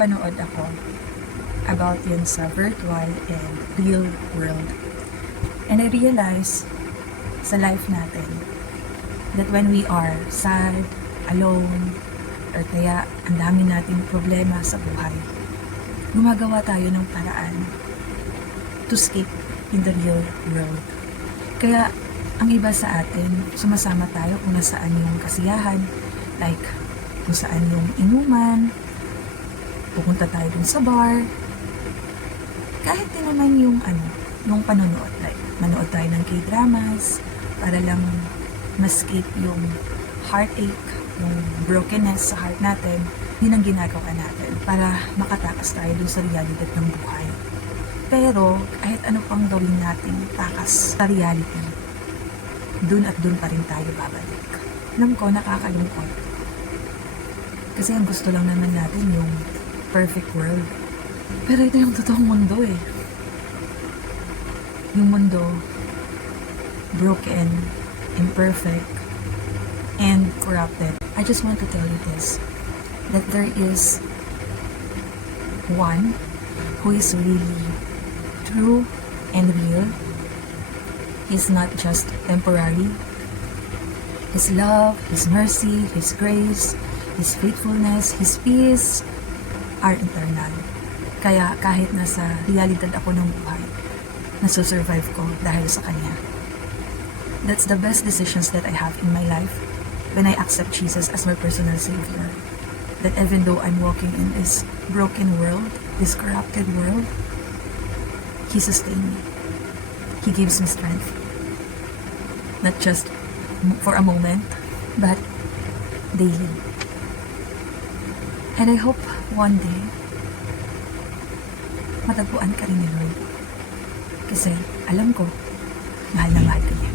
napanood ako about yun sa virtual and real world. And I realized sa life natin that when we are sad, alone, or kaya ang dami nating problema sa buhay, gumagawa tayo ng paraan to escape in the real world. Kaya ang iba sa atin, sumasama tayo kung nasaan yung kasiyahan, like kung saan yung inuman, pupunta tayo dun sa bar, kahit din naman yung yung panonood, like manood tayo ng K-dramas para lang ma-escape yung heartache, yung brokenness sa heart natin. Yun ang ginagawa natin para makatakas tayo dun sa realidad ng buhay. Pero kahit ano pang gawin natin takas sa reality, dun at dun pa rin tayo babalik. Alam ko, nakakalungkot. Kasi ang gusto lang naman natin yung perfect world. Pero ito yung totoong mundo eh. Yung mundo, broken, imperfect, and corrupted. I just want to tell you this, that there is one who is really true and real. He's not just temporary. His love, His mercy, His grace, His faithfulness, His peace are eternal. Kaya kahit nasa realidad ako ng buhay, nasusurvive ko dahil sa Kanya. That's the best decisions that I have in my life when I accept Jesus as my personal Savior. That even though I'm walking in this broken world, this corrupted world, He sustains me. He gives me strength. Not just for a moment, but daily. And I hope one day, matagpuan ka rin ni Lord. Kasi alam ko, mahal na mahal ka niya.